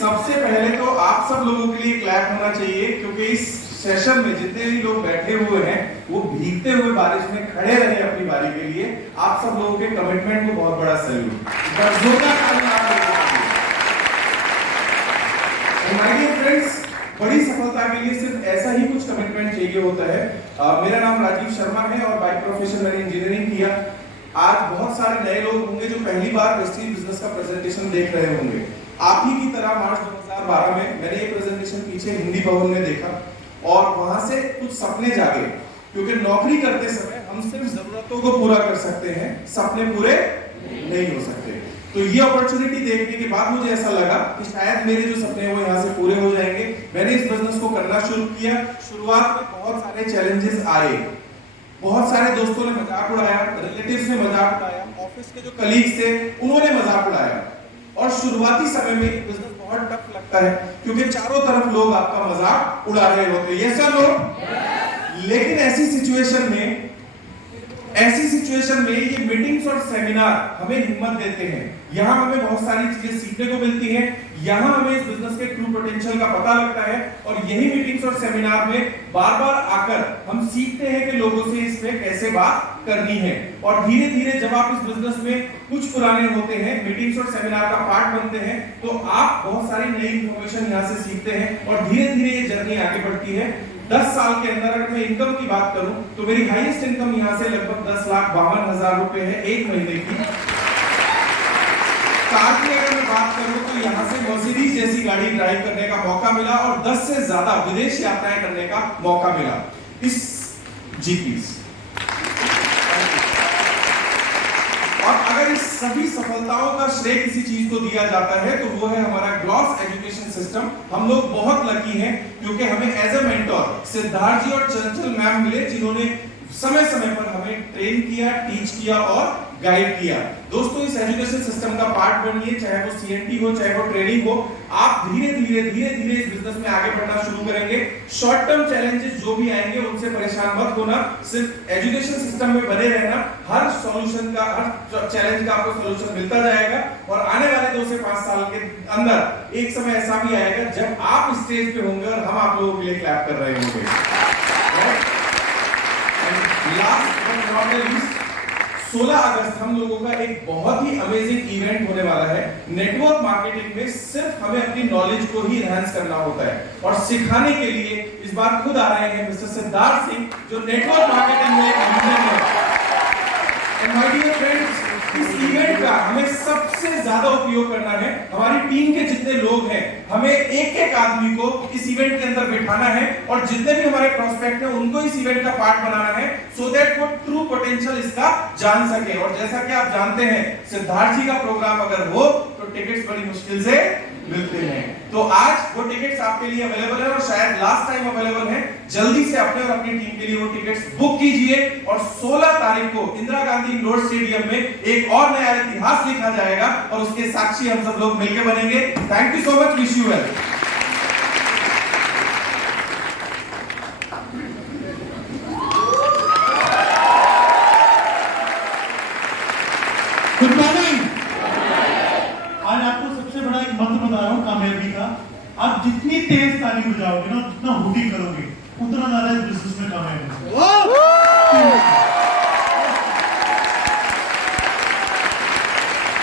सबसे पहले तो आप सब लोगों के लिए क्लैप होना चाहिए, क्योंकि इस सेशन में जितने भी लोग बैठे हुए हैं वो भीगते हुए बारिश में खड़े रहे अपनी बारी के लिए। आप सब लोगों के कमिटमेंट को बहुत बड़ा सैल्यूट। माय डियर फ्रेंड्स, बड़ी सफलता के लिए सिर्फ ऐसा ही कुछ कमिटमेंट चाहिए होता है। मेरा नाम राजीव शर्मा है और बाय प्रोफेशन मैंने इंजीनियरिंग किया। आज बहुत सारे नए लोग होंगे जो पहली बार प्रेस्टीज बिजनेस का प्रेजेंटेशन देख रहे होंगे। आप ही की तरह मार्च 2012 में मैंने ये प्रेजेंटेशन पीछे हिंदी भवन में देखा और वहां से कुछ सपने जागे, क्योंकि नौकरी करते समय हम सिर्फ जरूरतों को पूरा कर सकते हैं, सपने पूरे नहीं हो सकते। तो ये अपॉर्चुनिटी देखने के बाद मुझे ऐसा लगा कि शायद मेरे जो सपने हैं वो यहाँ से पूरे हो जाएंगे। मैंने इस बिजनेस को करना शुरू किया। शुरुआत में बहुत सारे चैलेंजेस आए, बहुत सारे दोस्तों ने मजाक उड़ाया, रिलेटिव्स ने मजाक उड़ाया, ऑफिस के जो कलीग्स थे उन्होंने मजाक उड़ाया। और शुरुआती समय में ये बिजनेस बहुत टफ लगता है, क्योंकि चारों तरफ लोग आपका मजाक उड़ा रहे होते हैं। ये सब लोग, लेकिन ऐसी सिचुएशन में ये मीटिंग्स और सेमिनार हमें हिम्मत देते हैं। यहाँ हमें बहुत सारी चीजें सीखने को मिलती हैं, यहाँ हमें इस बिजनेस के ट्रू पोटेंशियल का पता लगता है और यही मीटिंग्स और सेमिनार में बार-बार आकर हम सीखते हैं कि लोगों से इसमें कैसे बात करनी है। और धीरे-धीरे जब आप इस बिजनेस में कुछ पुराने होते हैं, मीटिंग्स और सेमिनार का पार्ट बनते हैं, तो आप बहुत सारी नई इंफॉर्मेशन यहाँ से सीखते हैं और धीरे-धीरे ये जर्नी आगे बढ़ती है। 10 साल के अंदर अगर मैं इनकम की बात करूं तो मेरी हाईएस्ट इनकम यहाँ से लगभग 10,52,000 रुपए है एक महीने की। कार की अगर मैं बात करूं तो यहाँ से मर्सिडीज जैसी गाड़ी ड्राइव करने का मौका मिला और 10 से ज्यादा विदेश यात्राएं करने का मौका मिला इस जीपीस। और अगर इस सभी सफलताओं का श्रेय किसी चीज को दिया जाता है तो वो है हमारा ग्लॉस एजुकेशन सिस्टम। हम लोग बहुत लकी हैं क्योंकि हमें एज ए मेंटोर सिद्धार्थ जी और चंचल मैम मिले, जिन्होंने समय समय पर हमें ट्रेन किया, टीच किया और गाइड किया। दोस्तों, इस एजुकेशन सिस्टम का पार्ट बनिए, चाहे वो सीएनटी हो चाहे वो ट्रेनिंग हो। आप धीरे धीरे इस बिजनेस में आगे बढ़ना शुरू करेंगे। शॉर्ट टर्म चैलेंजेस जो भी आएंगे उनसे परेशान मत होना, सिर्फ एजुकेशन सिस्टम में बने रहना। हर सॉल्यूशन का, हर चैलेंज का आपको सॉल्यूशन मिलता जाएगा और आने वाले 2 से 5 साल के अंदर एक समय ऐसा भी आएगा जब आप स्टेज पे होंगे और हम आप लोगों के लिए क्लैप कर रहे होंगे। Last but not the least, 16 अगस्त हम लोगों का एक बहुत ही अमेजिंग इवेंट होने वाला है। नेटवर्क मार्केटिंग में सिर्फ हमें अपनी नॉलेज को ही एनहांस करना होता है और सिखाने के लिए इस बार खुद आ रहे हैं मिस्टर सिद्धार्थ सिंह, जो नेटवर्क मार्केटिंग में एक लीडर है। एंड माय डियर फ्रेंड्स, इस इवेंट का हमें सबसे ज्यादा उपयोग करना है। हमारी टीम के जितने लोग हैं, हमें एक आदमी को इस इवेंट के अंदर बिठाना है और जितने भी हमारे प्रोस्पेक्ट हैं उनको इस इवेंट का पार्ट बनाना है, सो दैट वो ट्रू पोटेंशियल इसका जान सके। और जैसा कि आप जानते हैं, सिद्धार्थ जी का प्रोग्राम अगर हो तो टिकट्स बड़ी मुश्किल से मिलते हैं। तो आज वो टिकट्स आपके लिए अवेलेबल है और शायद लास्ट टाइम अवेलेबल है। जल्दी से अपने और अपनी टीम के लिए वो टिकट्स बुक कीजिए और 16 तारीख को इंदिरा गांधी इंडोर स्टेडियम में एक और नया इतिहास लिखा जाएगा और उसके साक्षी हम सब लोग मिलकर बनेंगे। Thank you so much, wish you well. Good morning. आज आपको सबसे बड़ा एक मंत्र बता रहा हूँ कामयाबी का। आप जितनी तेज ताली बजाओगे ना, जितना हुडी करोगे, उतना ज्यादा इस बिजनेस में कामयाब होगे।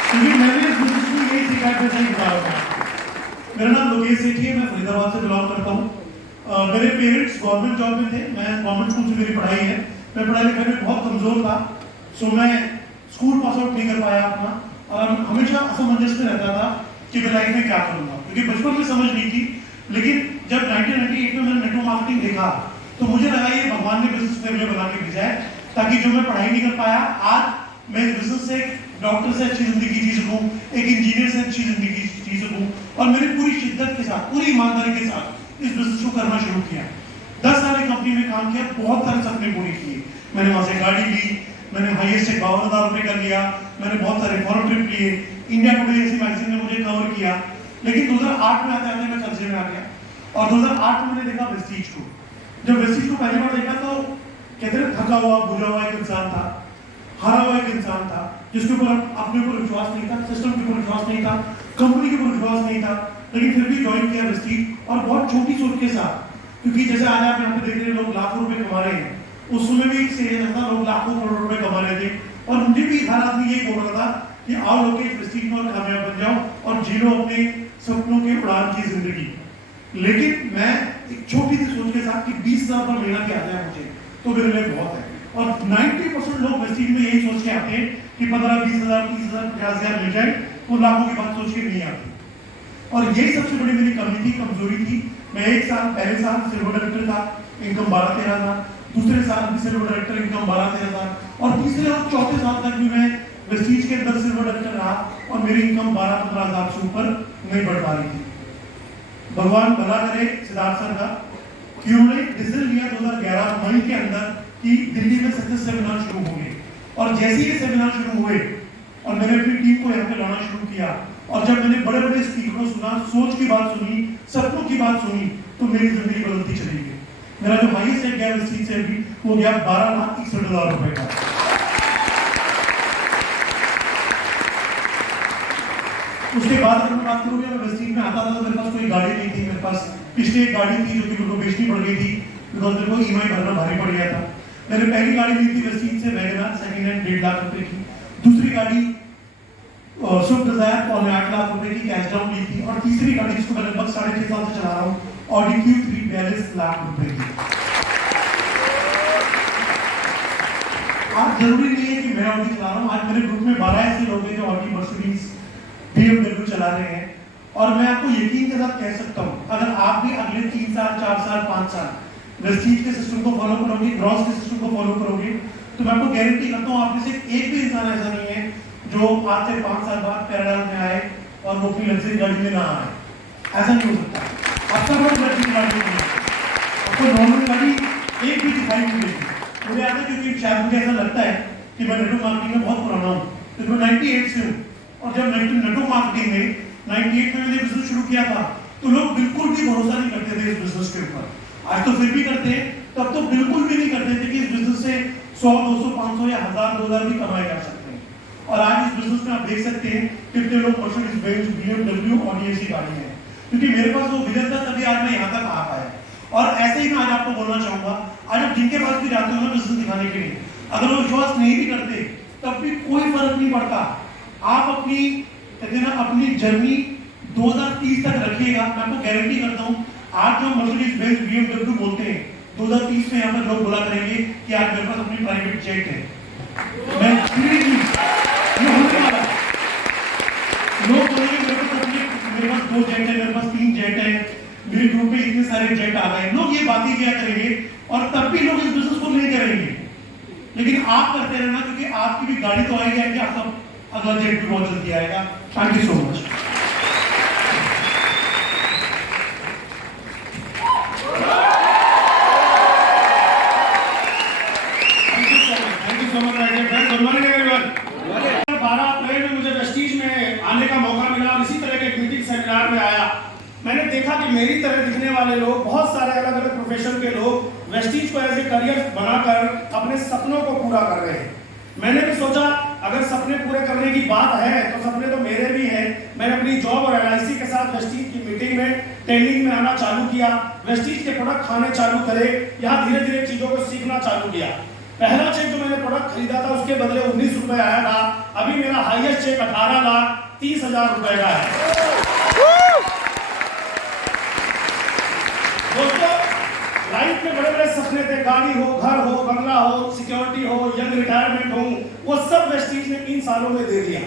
क्योंकि मैंने इस बिजनेस में यही सीखा है, जैसा ही बता रहा हूँ। मेरा नाम लोकेश सेठी है, मैं फरीदाबाद से बिलोंग करता हूँ। मेरे पेरेंट्स गवर्नमेंट जॉब में थे, मैं गवर्नमेंट स्कूल से मेरी पढ़ाई है। मैं पढ़ाई लिखाई में बहुत कमजोर था, सो मैं स्कूल पास आउट नहीं कर पाया अपना और हमेशा असमंजस में रहता था कि मैं लाइफ में क्या करूंगा, क्योंकि बचपन में समझ नहीं थी। लेकिन जब 1998 में मैंने नेटवर्क मार्केटिंग देखा तो मुझे लगा ये भगवान ने बिजनेस में मुझे बना के भेजा है, ताकि जो मैं पढ़ाई नहीं कर पाया, आज मैं इस बिजनेस से डॉक्टर से अच्छी जिंदगी जी सकूं, एक इंजीनियर से अच्छी जिंदगी जी सकूं और मेरी पूरी शिद्दत के साथ, पूरी ईमानदारी के साथ इस बिजनेस को करना शुरू किया। 10 साल की कंपनी में काम किया, बहुत सारे सपने पूरे किए। मैंने वहां से गाड़ी ली, मैंने हाईएस्ट 52,000 रुपए कर लिया, मैंने बहुत सारे फॉरेन ट्रिप लिए, इंडिया टुडे जैसी मैगजीन ने मुझे कवर किया। लेकिन 2008 में आते आते मैं चर्चे में आ गया और 2008 में मैंने देखा वेस्टीज को। जब वेस्टीज को पहली बार देखा तो कहते हैं थका हुआ, बुझा हुआ एक इंसान था, हारा हुआ एक इंसान था, जिसके ऊपर अपने ऊपर विश्वास नहीं था, सिस्टम के ऊपर विश्वास नहीं था। कंपनी के ऊपर विश्वास नहीं था, लेकिन फिर भी ज्वाइन किया वेस्टीज और बहुत छोटी सोच के साथ, क्योंकि जैसे आज आप यहाँ पे देख रहे हैं लोग लाखों रुपए कमा रहे हैं, उस समय भी एक स्टेज था लोग लाखों करोड़ रुपए कमा रहे थे और मुझे भी हर आदमी यही बोल रहा था कि आओ लोग इस वेस्टीज में और कामयाब बन जाओ और जी लो अपने सपनों के उड़ान की जिंदगी। लेकिन मैं एक छोटी सी सोच के साथ कि 20,000 का महीना भी आता है मुझे तो मेरे लिए बहुत है, और 90% लोग वेस्टीज में यही सोच के आते हैं कि 15, 20,000, 30,000, 50,000 मिल जाए, वो लाखों की बात सोच के नहीं आती। और यही सबसे बड़ी मेरी कमी थी, कमजोरी थी। मैं एक साल पहले साल सिल्वर डायरेक्टर था, इनकम 12-13 था, दूसरे साल भी सिल्वर डायरेक्टर, इनकम 12-13 था, और तीसरे और चौथे साल तक भी मैं वेस्टीज के अंदर सिल्वर डायरेक्टर रहा और मेरी इनकम 12-15 हज़ार से ऊपर नहीं बढ़ पा रही थी। भगवान भला करे सिद्धार्थ सर का कि उन्होंने डिसीजन लिया 2011 मई के अंदर कि दिल्ली में सक्सेस सेमिनार शुरू होंगे, और जैसे ही सेमिनार शुरू हुए और मैंने अपनी टीम को यहाँ पे लाना शुरू किया, और जब मैंने बड़े बड़े स्पीकरों को सुना, सोच की बात सुनी, सपनों की बात सुनी, तो मेरी जिंदगी बदलती चली गई। मेरा जो हाईएस्ट चेक गया इस चीज से अभी वो गया 12,61,000 रुपए का। उसके बाद अगर मैं बात करूँ, मैं वेस्टीज में आता था तो मेरे पास कोई गाड़ी नहीं थी, मेरे पास पिछले एक गाड़ी थी जो कि मेरे को बेचनी पड़ गई थी बिकॉज मेरे को ईएमआई भरना भारी पड़ गया था। मैंने पहली गाड़ी ली थी वेस्टीज से वैगनआर, सेकंड हैंड 1.5 लाख रुपए की। दूसरी गाड़ी स्विफ्ट डिजायर और 8 लाख रुपए की कैश डाउन ली थी, और तीसरी गाड़ी जिसको मैं लगभग 6.5 साल से चला रहा हूँ, ऑडी Q3 42 लाख रुपए की। आज जरूरी नहीं है कि मैं ऑडी चला रहा हूँ, आज मेरे ग्रुप में 12 ऐसे लोग हैं जो ऑडी, मर्सिडीज, BMW चला रहे हैं, और मैं आपको यकीन के साथ कह सकता हूँ अगर आप भी अगले 3 साल, 4 साल, 5 साल वेस्टीज के सिस्टम को फॉलो करोगे, ग्रॉस के सिस्टम को फॉलो करोगे, तो मैं आपको गारंटी करता हूँ आप में से एक भी इंसान ऐसा नहीं है जो आज से 5 साल बाद पैराडाइम में आए और वो अपनी लग्जरी गाड़ी में ना आए। ऐसा नहीं हो सकता। अब तक वो लग्जरी गाड़ी नहीं है, आपको नॉर्मल गाड़ी एक भी दिखाई नहीं देगी। मुझे आता है क्योंकि शायद मुझे ऐसा लगता है कि मैं नेटवर्क मार्केटिंग में बहुत पुराना हूँ, तो मैं 98 से हूँ, और जब नेटवर्क मार्केटिंग में 98 में मैंने बिजनेस शुरू किया था तो लोग बिल्कुल भी भरोसा नहीं करते थे इस बिजनेस के ऊपर। आज तो फिर भी करते हैं, तब तो बिल्कुल भी नहीं करते थे कि इस बिजनेस से 100, 200, 500 या 1000, 2000 भी कमाए जा सकते हैं। और आज इस बिजनेस में आप देख सकते हैं कितने लोग मर्सिडीज बेंज, BMW, ऑडी ऐसी गाड़ी है, क्योंकि मेरे पास वो विजन था तभी आज मैं यहाँ तक आ पाया। और ऐसे ही मैं आज आपको बोलना चाहूंगा, आज आप जिनके पास भी जाते हो ना बिजनेस दिखाने के लिए, अगर वो विश्वास नहीं भी करते तब भी कोई फर्क नहीं पड़ता। आप अपनी कहते हैं ना अपनी जर्नी 2030 तक रखिएगा, मैं आपको गारंटी करता हूँ आज जो मर्सिडीज बेंज, BMW बोलते हैं 2030 में यहाँ पर लोग बोला करेंगे कि आज मेरे पास अपनी प्राइवेट जेट है। मैं ये होने वाला है। लोग बोलेंगे मेरे पास 2 जेट है, मेरे पास 3 जेट है, मेरे ग्रुप में इतने सारे जेट आ गए, लोग ये बातें किया करेंगे और तब भी लोग इस बिजनेस को नहीं करेंगे। लेकिन आप करते रहना, क्योंकि आपकी भी गाड़ी तो आएगी, आएगी आपका अगला जेट भी बहुत जल्दी आएगा। Thank you so much. आने का मौका मिला और इसी तरह के एक मीटिंग सेमिनार में आया। मैंने देखा कि मेरी तरह दिखने वाले लोग, बहुत सारे अलग अलग प्रोफेशन के लोग वेस्टीज को एज ए करियर बनाकर अपने सपनों को पूरा कर रहे हैं। मैंने भी सोचा अगर सपने पूरे करने की बात है तो सपने तो मेरे भी हैं। मैंने अपनी जॉब और LIC के साथ वेस्टीज की मीटिंग में, ट्रेनिंग में आना चालू किया, वेस्टीज के प्रोडक्ट खाने चालू करे, यहाँ धीरे धीरे चीजों को सीखना चालू किया। पहला चेक जो मैंने प्रोडक्ट खरीदा था उसके बदले 19 रुपए आया था। अभी मेरा हाईएस्ट चेक 18,30,000 रुपए का है। दोस्तों, लाइफ में बड़े बड़े सपने थे, गाड़ी हो, घर हो, बंगला हो, सिक्योरिटी हो, यंग रिटायरमेंट हो, वो सब वेस्टीज ने 3 सालों में दे दिया।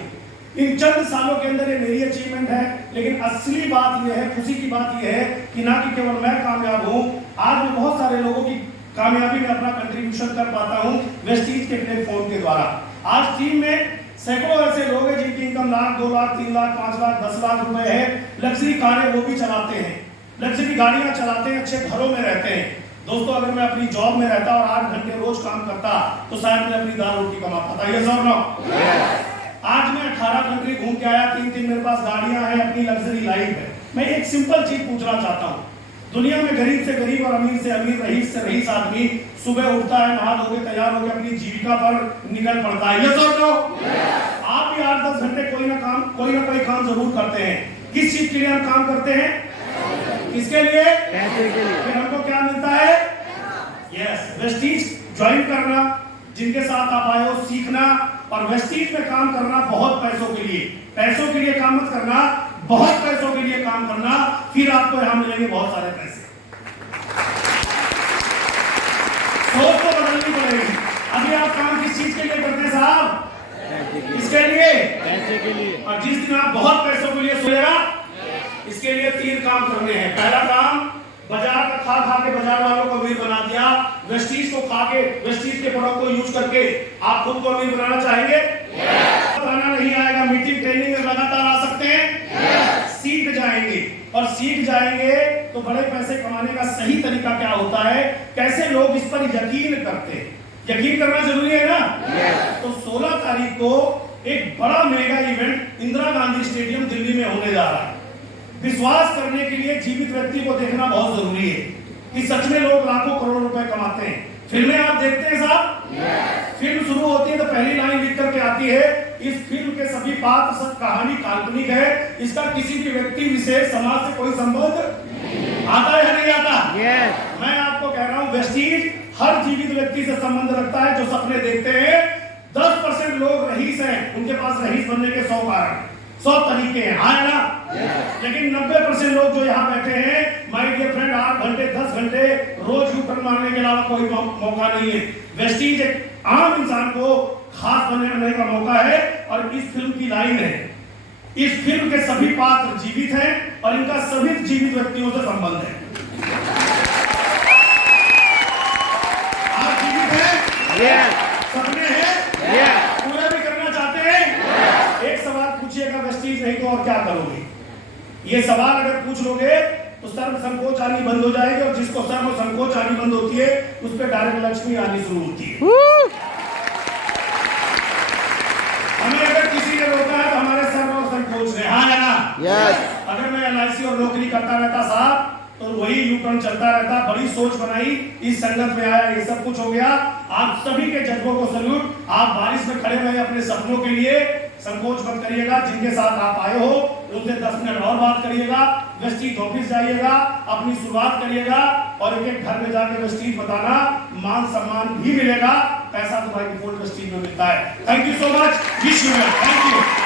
इन चंद सालों के अंदर ये मेरी अचीवमेंट है। लेकिन असली बात यह है, खुशी की बात यह है कि ना कि केवल मैं कामयाब हूँ, आज मैं बहुत सारे लोगों की कामयाबी में अपना कंट्रीब्यूशन कर पाता हूं वेस्टीज के प्लेटफॉर्म के द्वारा। आज टीम में सैकड़ों ऐसे लोग हैं जिनकी इनकम लाख, 2 लाख, 3 लाख, 5 लाख, 10 लाख रुपए है। लग्जरी कारें वो भी चलाते हैं, लग्जरी गाड़ियां चलाते हैं, अच्छे घरों में रहते हैं। दोस्तों, अगर मैं अपनी जॉब में रहता और 8 घंटे रोज काम करता तो शायद मैं अपनी दाल रोटी कमा पाता। यस और नो? आज मैं 18 कंट्री घूम के आया, 3 मेरे पास गाड़ियां हैं, अपनी लग्जरी लाइफ है। मैं एक सिंपल चीज पूछना चाहता हूँ, दुनिया में गरीब से गरीब और अमीर से अमीर, रईस से रईस आदमी सुबह उठता है, नहा धो के तैयार होकर अपनी जीविका पर निकल पड़ता है। यस और नो? आप भी 8-10 घंटे कोई ना कोई काम जरूर करते हैं। किस चीज के लिए हम काम करते हैं? किसके लिए? पैसे के लिए। फिर हमको क्या मिलता है? यस, वेस्टीज ज्वाइन करना, जिनके साथ आप आए हो सीखना, और वेस्टीज में काम करना बहुत पैसों के लिए काम मत करना, बहुत पैसों के लिए काम करना, फिर आपको यहां मिलेंगे बहुत सारे पैसे। सोच तो बदलनी पड़ेगी। अभी आप काम किस चीज के लिए करते हैं साहब? इसके लिए, पैसे के लिए। और जिस दिन आप बहुत पैसों के लिए सोचेगा, इसके लिए 3 काम करने हैं। पहला काम, बाजार का खा के बाजार वालों को अमीर बना दिया। वेस्टीज को खा के, वेस्टीज के प्रोडक्ट को यूज करके आप खुद को अमीर बनाना चाहेंगे? बनाना नहीं आएगा, मीटिंग ट्रेनिंग में लगातार आ सकते हैं, सीख जाएंगे, और सीख जाएंगे तो बड़े पैसे कमाने का सही तरीका क्या होता है, कैसे लोग इस पर यकीन करते हैं। यकीन करना जरूरी है ना? तो 16 तारीख को एक बड़ा mega event Indira Gandhi stadium Delhi में होने जा रहा है। विश्वास करने के लिए जीवित व्यक्ति को देखना बहुत जरूरी है कि सच में लोग लाखों करोड़ रुपए कमाते हैं। फिल्में आप देखते हैं साहब? फिल्म शुरू होती है तो पहली लाइन लिख करके आती है, इस फिल्म के सभी पात्र, सब कहानी काल्पनिक है, इसका किसी भी व्यक्ति विशेष समाज से कोई संबंध आता है या नहीं आता? मैं आपको कह रहा हूं, वेस्टीज हर जीवित व्यक्ति से संबंध रखता है जो सपने देखते हैं। 10% लोग रईस हैं, उनके पास रईस बनने के 100 कारण, 100 तरीके हैं, हाँ ना? लेकिन 90% लोग जो यहाँ बैठे हैं, माय डियर फ्रेंड, 8 घंटे 10 घंटे रोज यू टर्न मारने के अलावा कोई मौका नहीं है। वेस्टीज एक आम इंसान को खास बनने का मौका है, और इस फिल्म की लाइन है, इस फिल्म के सभी पात्र जीवित हैं और इनका सभी जीवित व्यक्तियों से संबंध है। आप जीवित हैं? सपने हैं? पूरा भी करना चाहते हैं? एक सवाल पूछिएगा, वेस्टीज नहीं तो और क्या करोगे? ये सवाल अगर पूछ लोगे तो सर्व संकोच आनी बंद हो जाएगी, और जिसको सर्व संकोच आनी बंद होती है उस पर डायरेक्ट लक्ष्मी आनी शुरू होती है। हमें अगर किसी ने रोका है तो हमारे सर्व और संकोच ने, हाँ है ना? अगर मैं LIC और नौकरी करता रहता साहब तो वही यूटर्न चलता रहता। बड़ी सोच बनाई, इस संगत में आया, ये सब कुछ हो गया। आप सभी के जज्बों को सल्यूट। आप बारिश में खड़े रहे अपने सपनों के लिए, संकोच मत करिएगा। जिनके साथ आप आए हो उनसे 10 मिनट और बात करिएगा, वेस्टीज ऑफिस जाइएगा, अपनी शुरुआत करिएगा, और एक घर में जाके वेस्टीज बताना, मान सम्मान भी मिलेगा। पैसा तो भाई डिफॉल्ट वेस्टीज में मिलता है। Thank you so much, wish you well, thank you.